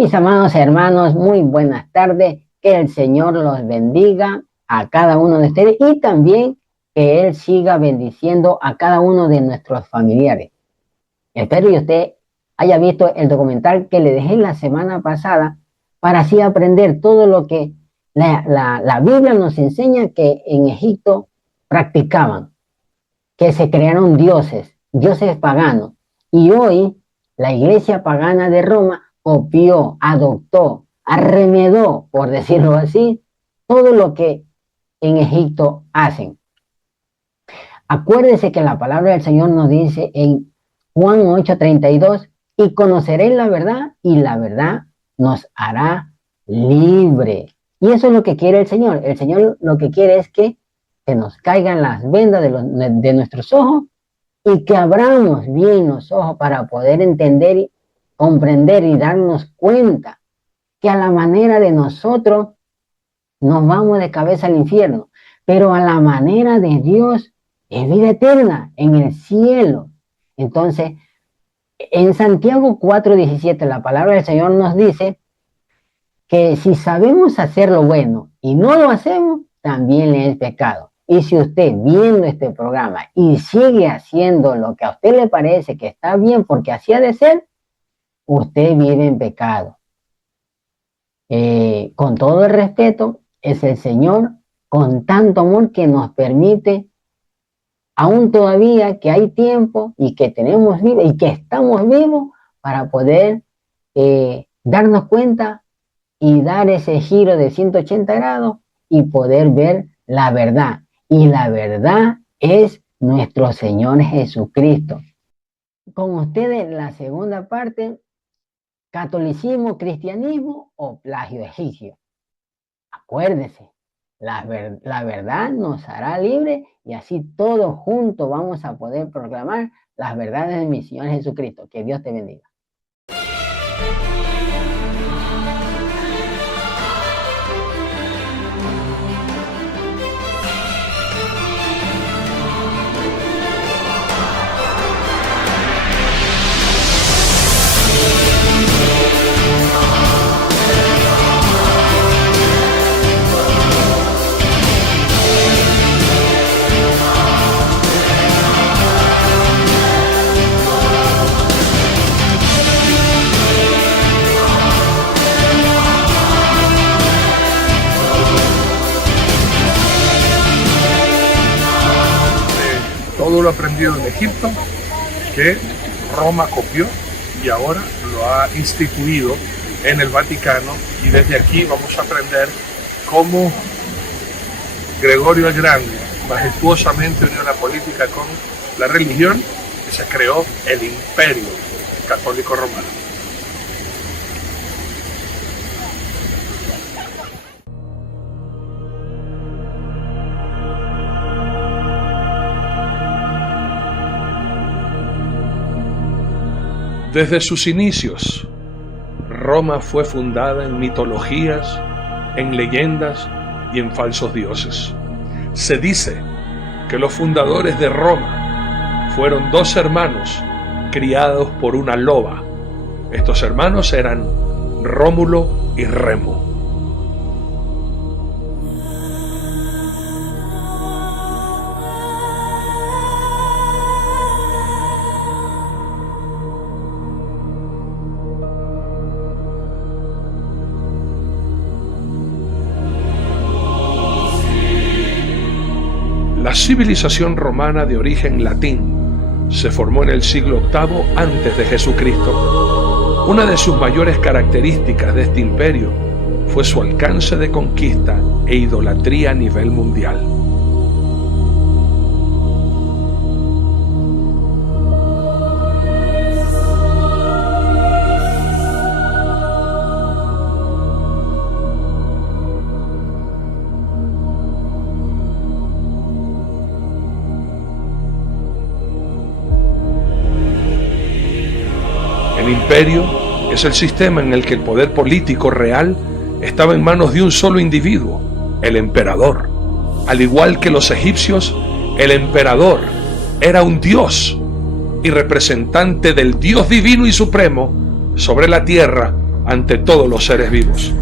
Mis amados hermanos, muy buenas tardes. Que el Señor los bendiga a cada uno de ustedes y también que Él siga bendiciendo a cada uno de nuestros familiares. Espero que usted haya visto el documental que le dejé la semana pasada para así aprender todo lo que la Biblia nos enseña que en Egipto practicaban, que se crearon dioses paganos. Y hoy la iglesia pagana de Roma copió, adoptó, arremedó, por decirlo así, todo lo que en Egipto hacen. Acuérdese que la palabra del Señor nos dice en Juan 8:32, y conoceréis la verdad, y la verdad nos hará libre. Y eso es lo que quiere el Señor. El Señor lo que quiere es que nos caigan las vendas de nuestros ojos y que abramos bien los ojos para poder entender, comprender y darnos cuenta que a la manera de nosotros nos vamos de cabeza al infierno, pero a la manera de Dios es vida eterna en el cielo. Entonces, en Santiago 4:17, la palabra del Señor nos dice que si sabemos hacer lo bueno y no lo hacemos, también le es pecado. Y si usted viendo este programa y sigue haciendo lo que a usted le parece que está bien porque así ha de ser, usted vive en pecado. Con todo el respeto, es el Señor con tanto amor que nos permite, aún todavía que hay tiempo y que tenemos vida y que estamos vivos, para poder darnos cuenta y dar ese giro de 180 grados y poder ver la verdad. Y la verdad es nuestro Señor Jesucristo. Con ustedes la segunda parte, catolicismo, cristianismo o plagio egipcio. Acuérdese, la verdad nos hará libre y así todos juntos vamos a poder proclamar las verdades de mi Señor Jesucristo. Que Dios te bendiga. Todo lo aprendido en Egipto, que Roma copió y ahora lo ha instituido en el Vaticano, y desde aquí vamos a aprender cómo Gregorio el Grande majestuosamente unió la política con la religión y se creó el Imperio Católico Romano. Desde sus inicios, Roma fue fundada en mitologías, en leyendas y en falsos dioses. Se dice que los fundadores de Roma fueron dos hermanos criados por una loba. Estos hermanos eran Rómulo y Remo. La civilización romana de origen latín se formó en el siglo VIII antes de Jesucristo. Una de sus mayores características de este imperio fue su alcance de conquista e idolatría a nivel mundial. El imperio es el sistema en el que el poder político real estaba en manos de un solo individuo, el emperador. Al igual que los egipcios, el emperador era un dios y representante del Dios divino y supremo sobre la tierra ante todos los seres vivos.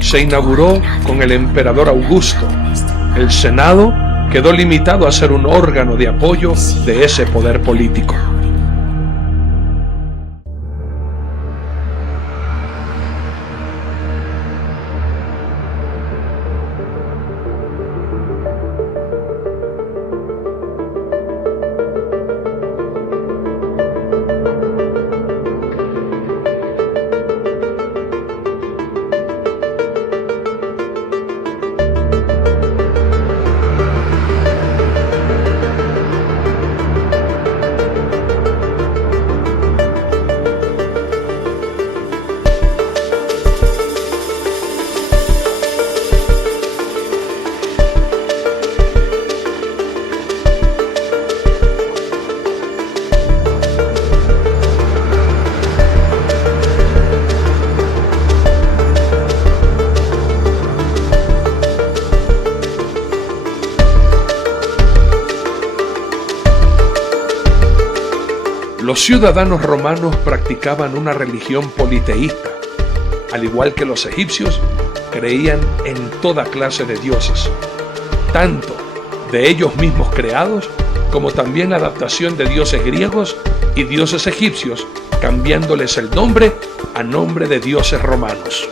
Se inauguró con el emperador Augusto. El Senado quedó limitado a ser un órgano de apoyo de ese poder político. Los ciudadanos romanos practicaban una religión politeísta. Al igual que los egipcios, creían en toda clase de dioses, tanto de ellos mismos creados como también adaptación de dioses griegos y dioses egipcios, cambiándoles el nombre a nombre de dioses romanos.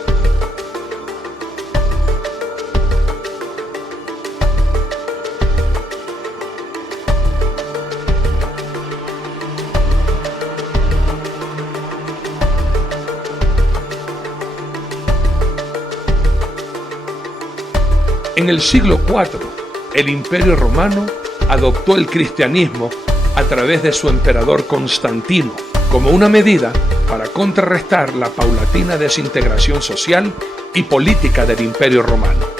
En el siglo IV, el Imperio Romano adoptó el cristianismo a través de su emperador Constantino, como una medida para contrarrestar la paulatina desintegración social y política del Imperio Romano.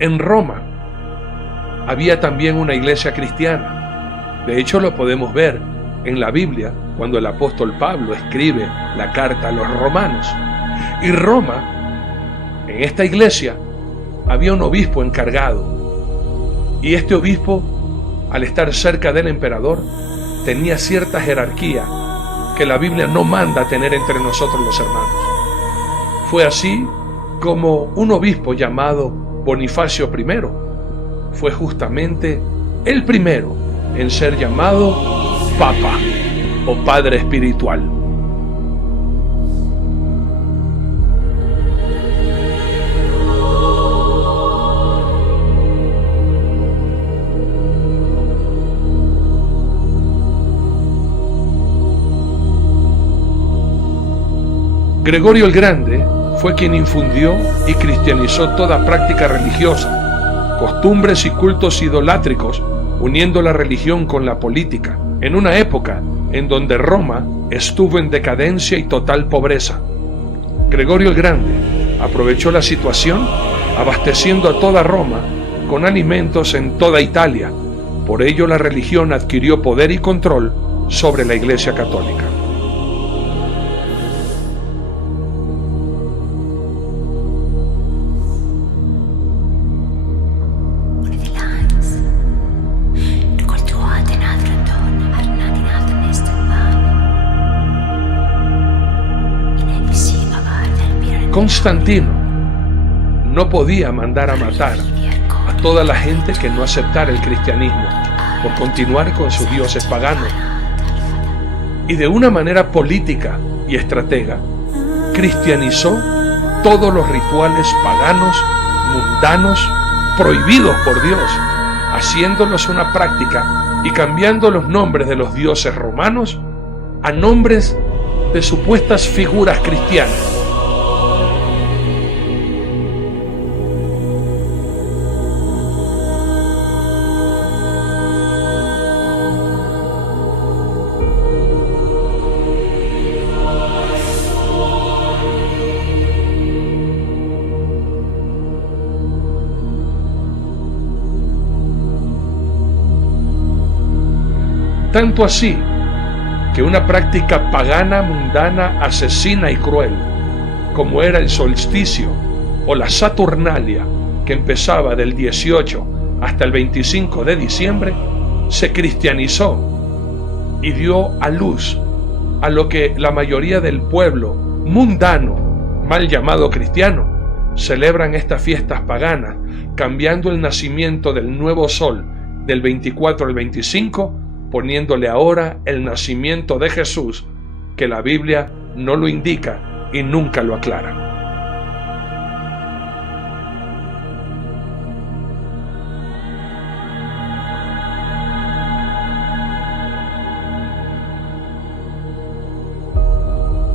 En Roma había también una iglesia cristiana. De hecho, lo podemos ver en la Biblia cuando el apóstol Pablo escribe la carta a los romanos. Y Roma, en esta iglesia, había un obispo encargado. Y este obispo, al estar cerca del emperador, tenía cierta jerarquía que la Biblia no manda tener entre nosotros los hermanos. Fue así como un obispo llamado Bonifacio I fue justamente el primero en ser llamado Papa o Padre Espiritual. Gregorio el Grande fue quien infundió y cristianizó toda práctica religiosa, costumbres y cultos idolátricos, uniendo la religión con la política, en una época en donde Roma estuvo en decadencia y total pobreza. Gregorio el Grande aprovechó la situación abasteciendo a toda Roma con alimentos en toda Italia. Por ello la religión adquirió poder y control sobre la Iglesia Católica. Constantino no podía mandar a matar a toda la gente que no aceptara el cristianismo por continuar con sus dioses paganos. Y de una manera política y estratega, cristianizó todos los rituales paganos, mundanos, prohibidos por Dios, haciéndolos una práctica y cambiando los nombres de los dioses romanos a nombres de supuestas figuras cristianas. Tanto así que una práctica pagana, mundana, asesina y cruel, como era el solsticio o la Saturnalia, que empezaba del 18 hasta el 25 de diciembre, se cristianizó y dio a luz a lo que la mayoría del pueblo mundano, mal llamado cristiano, celebran estas fiestas paganas, cambiando el nacimiento del nuevo sol del 24 al 25, poniéndole ahora el nacimiento de Jesús, que la Biblia no lo indica y nunca lo aclara.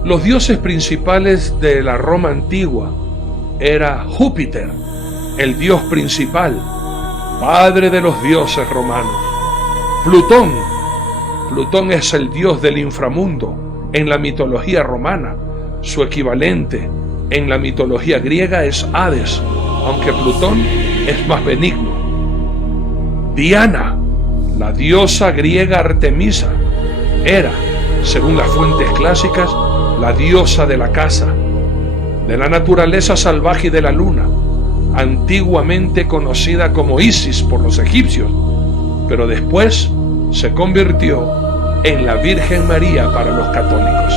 Los dioses principales de la Roma antigua era Júpiter, el dios principal, padre de los dioses romanos. Plutón es el dios del inframundo en la mitología romana. Su equivalente en la mitología griega es Hades, aunque Plutón es más benigno. Diana, la diosa griega Artemisa, era, según las fuentes clásicas, la diosa de la caza, de la naturaleza salvaje y de la luna, antiguamente conocida como Isis por los egipcios, pero después se convirtió en la Virgen María para los católicos.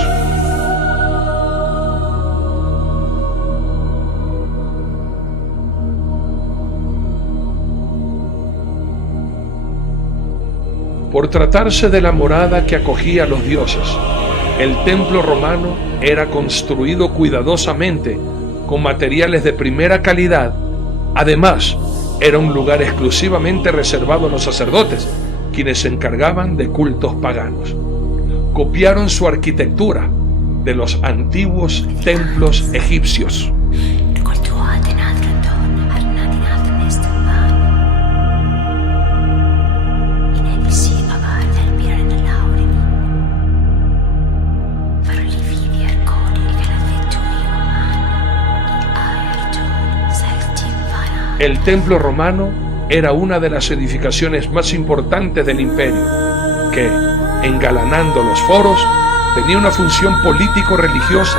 Por tratarse de la morada que acogía a los dioses, el templo romano era construido cuidadosamente con materiales de primera calidad. Además, era un lugar exclusivamente reservado a los sacerdotes, quienes se encargaban de cultos paganos. Copiaron su arquitectura de los antiguos templos egipcios. El templo romano era una de las edificaciones más importantes del imperio, que, engalanando los foros, tenía una función político-religiosa,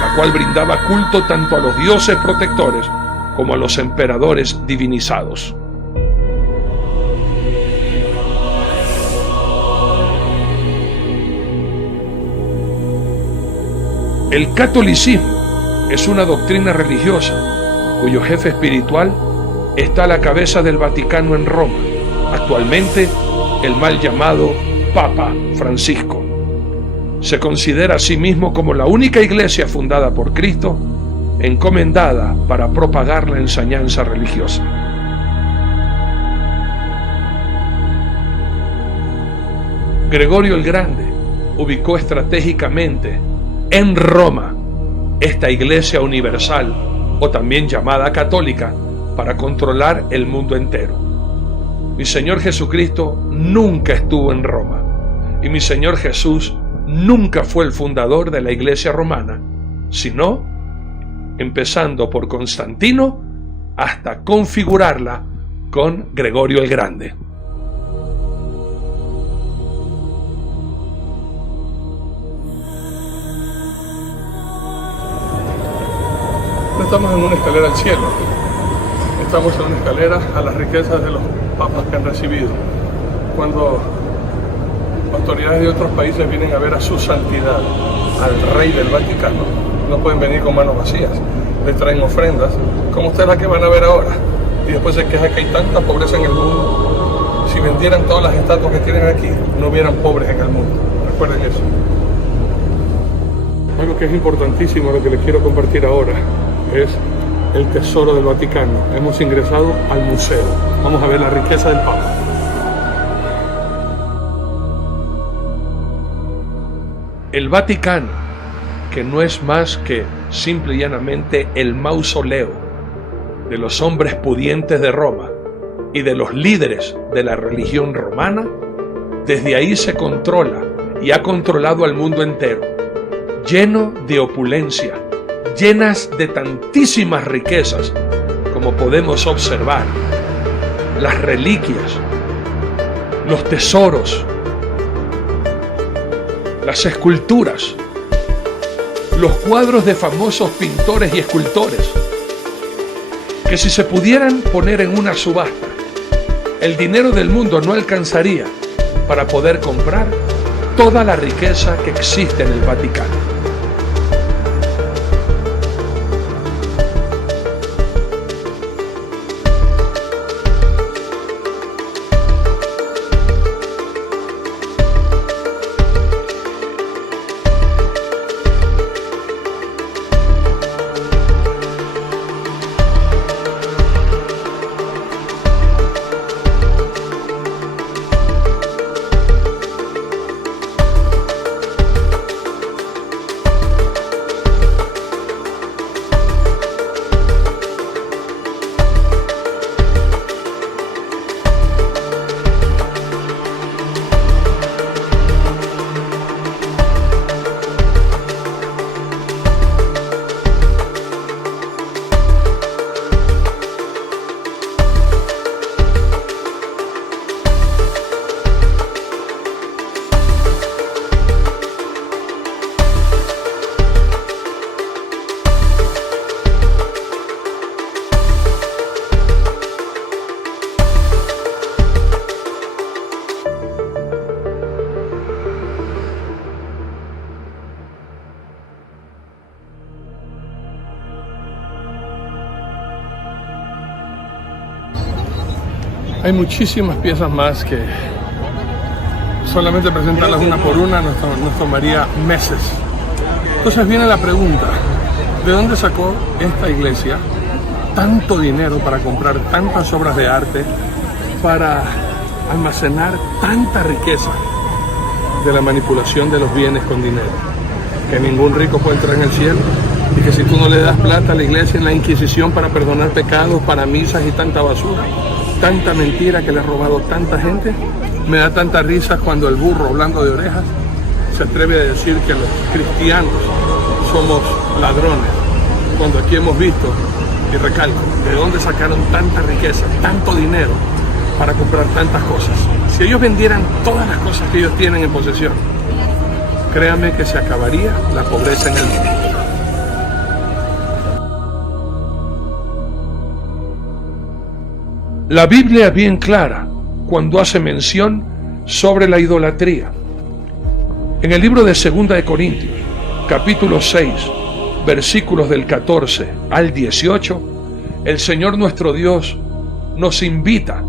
la cual brindaba culto tanto a los dioses protectores como a los emperadores divinizados. El catolicismo es una doctrina religiosa cuyo jefe espiritual está a la cabeza del Vaticano en Roma, actualmente el mal llamado Papa Francisco. Se considera a sí mismo como la única iglesia fundada por Cristo, encomendada para propagar la enseñanza religiosa. Gregorio el Grande ubicó estratégicamente en Roma esta iglesia universal, o también llamada católica, para controlar el mundo entero. Mi Señor Jesucristo nunca estuvo en Roma, y mi Señor Jesús nunca fue el fundador de la iglesia romana, sino empezando por Constantino hasta configurarla con Gregorio el Grande. No estamos en una escalera al cielo, estamos en una escalera a las riquezas de los papas que han recibido. Cuando autoridades de otros países vienen a ver a su santidad, al rey del Vaticano, no pueden venir con manos vacías, les traen ofrendas, como ustedes la que van a ver ahora, y después se queja que hay tanta pobreza en el mundo. Si vendieran todas las estatuas que tienen aquí, no hubieran pobres en el mundo. Recuerden eso. Algo que es importantísimo, lo que les quiero compartir ahora, es el tesoro del Vaticano. Hemos ingresado al museo. Vamos a ver la riqueza del Papa. El Vaticano, que no es más que simple y llanamente el mausoleo de los hombres pudientes de Roma y de los líderes de la religión romana, desde ahí se controla y ha controlado al mundo entero, lleno de opulencia, llenas de tantísimas riquezas, como podemos observar, las reliquias, los tesoros, las esculturas, los cuadros de famosos pintores y escultores, que si se pudieran poner en una subasta, el dinero del mundo no alcanzaría para poder comprar toda la riqueza que existe en el Vaticano. Hay muchísimas piezas más que solamente presentarlas una por una nos tomaría meses. Entonces viene la pregunta, ¿de dónde sacó esta iglesia tanto dinero para comprar tantas obras de arte, para almacenar tanta riqueza de la manipulación de los bienes con dinero? Que ningún rico puede entrar en el cielo, y que si tú no le das plata a la iglesia en la Inquisición para perdonar pecados, para misas y tanta basura, tanta mentira que le ha robado tanta gente. Me da tanta risa cuando el burro, hablando de orejas, se atreve a decir que los cristianos somos ladrones, cuando aquí hemos visto Y recalco, ¿de dónde sacaron tanta riqueza, tanto dinero para comprar tantas cosas? Si ellos vendieran todas las cosas que ellos tienen en posesión, créame que se acabaría la pobreza en el mundo. La Biblia es bien clara cuando hace mención sobre la idolatría. En el libro de 2 de Corintios, capítulo 6, versículos del 14 al 18, el Señor nuestro Dios nos invita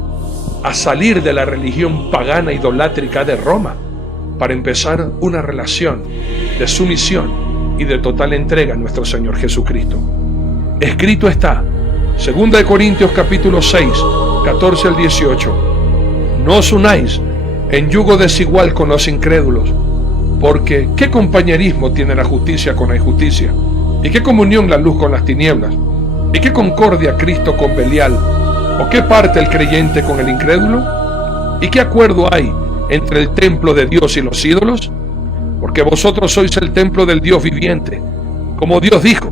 a salir de la religión pagana idolátrica de Roma para empezar una relación de sumisión y de total entrega a nuestro Señor Jesucristo. Escrito está, 2 de Corintios capítulo 6, 14 al 18, no os unáis en yugo desigual con los incrédulos, porque ¿qué compañerismo tiene la justicia con la injusticia? ¿Y qué comunión la luz con las tinieblas? ¿Y qué concordia Cristo con Belial? ¿O qué parte el creyente con el incrédulo? ¿Y qué acuerdo hay entre el templo de Dios y los ídolos? Porque vosotros sois el templo del Dios viviente. Como Dios dijo,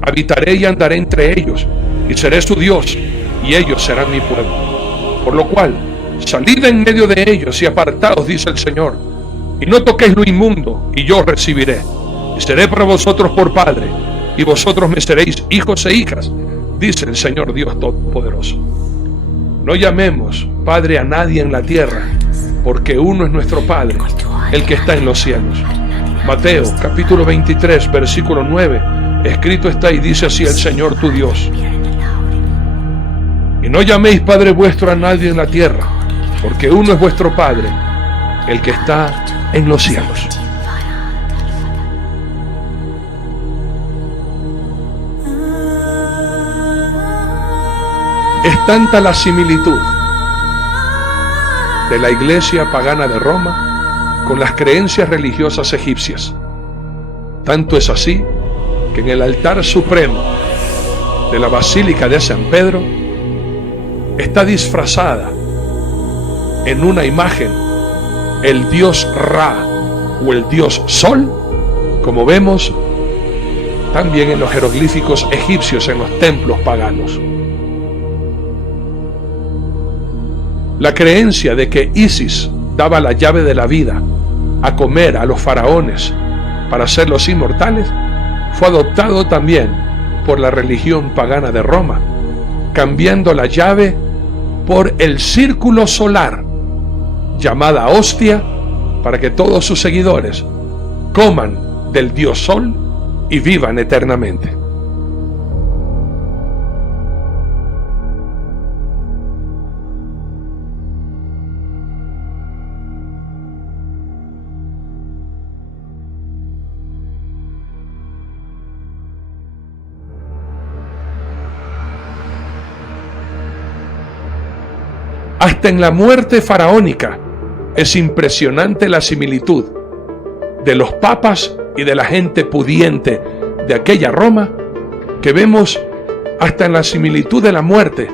habitaré y andaré entre ellos, y seré su Dios, y ellos serán mi pueblo. Por lo cual, salid en medio de ellos y apartaos, dice el Señor, y no toquéis lo inmundo, y yo os recibiré. Y seré para vosotros por Padre, y vosotros me seréis hijos e hijas, dice el Señor Dios Todopoderoso. No llamemos Padre a nadie en la tierra, porque uno es nuestro Padre, el que está en los cielos. Mateo capítulo 23, versículo 9, escrito está y dice así el Señor tu Dios. Y no llaméis Padre vuestro a nadie en la tierra, porque uno es vuestro Padre, el que está en los cielos. Es tanta la similitud de la iglesia pagana de Roma con las creencias religiosas egipcias. Tanto es así que en el altar supremo de la Basílica de San Pedro está disfrazada en una imagen el dios Ra o el dios Sol, como vemos también en los jeroglíficos egipcios en los templos paganos. La creencia de que Isis daba la llave de la vida a comer a los faraones para hacerlos inmortales fue adoptado también por la religión pagana de Roma, cambiando la llave por el círculo solar, llamada hostia, para que todos sus seguidores coman del dios Sol y vivan eternamente. Hasta en la muerte faraónica es impresionante la similitud de los papas y de la gente pudiente de aquella Roma, que vemos hasta en la similitud de la muerte,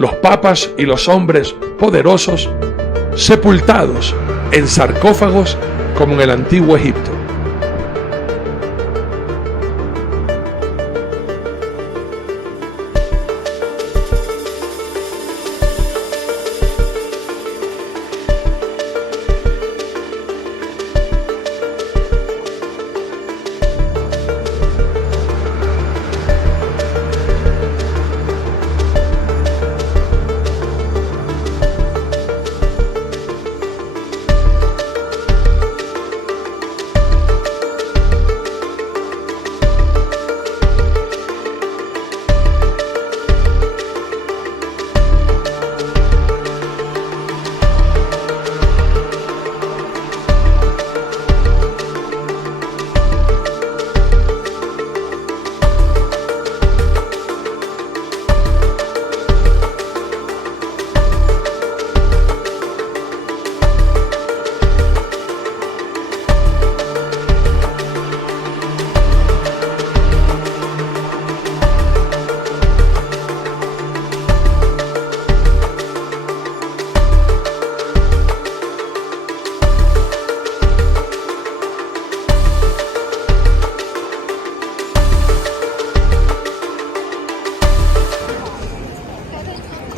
los papas y los hombres poderosos sepultados en sarcófagos como en el antiguo Egipto.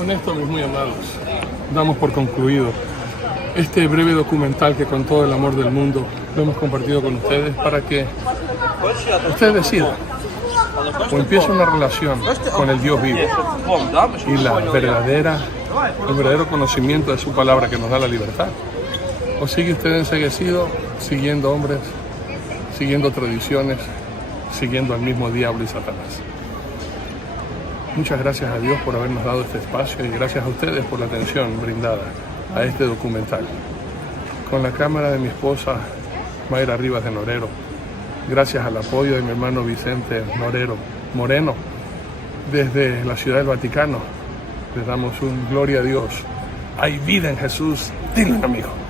Con esto, mis muy amados, damos por concluido este breve documental que con todo el amor del mundo lo hemos compartido con ustedes para que ustedes decidan o empiecen una relación con el Dios vivo y el verdadero conocimiento de su palabra que nos da la libertad, o sigue usted enceguecido siguiendo hombres, siguiendo tradiciones, siguiendo al mismo diablo y Satanás. Muchas gracias a Dios por habernos dado este espacio y gracias a ustedes por la atención brindada a este documental. Con la cámara de mi esposa Mayra Rivas de Norero, gracias al apoyo de mi hermano Vicente Moreno, desde la Ciudad del Vaticano, les damos un gloria a Dios. Hay vida en Jesús, dile amigo.